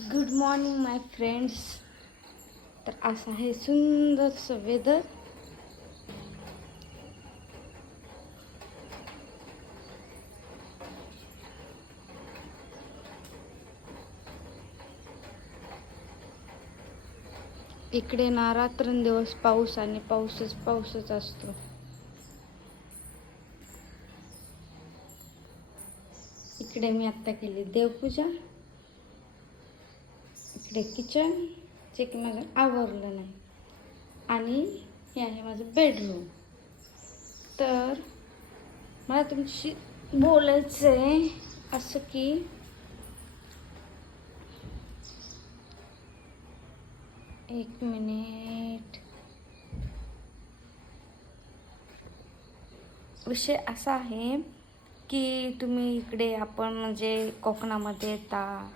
Good morning माय friends. तर असं आहे सुंदरसं वेदर. इकडे ना रात्रंदिवस पाऊस आणि पाऊसच असतो. इकडे मी आत्ता केली देवपूजा. इकडे किचन जे की माझं आवरलं नाही आणि हे आहे माझं बेडरूम. तर मला तुमच्याशी बोलायचं आहे असं की एक मिनिट. विषय असा आहे की तुम्ही इकडे आपण म्हणजे कोकणामध्ये येता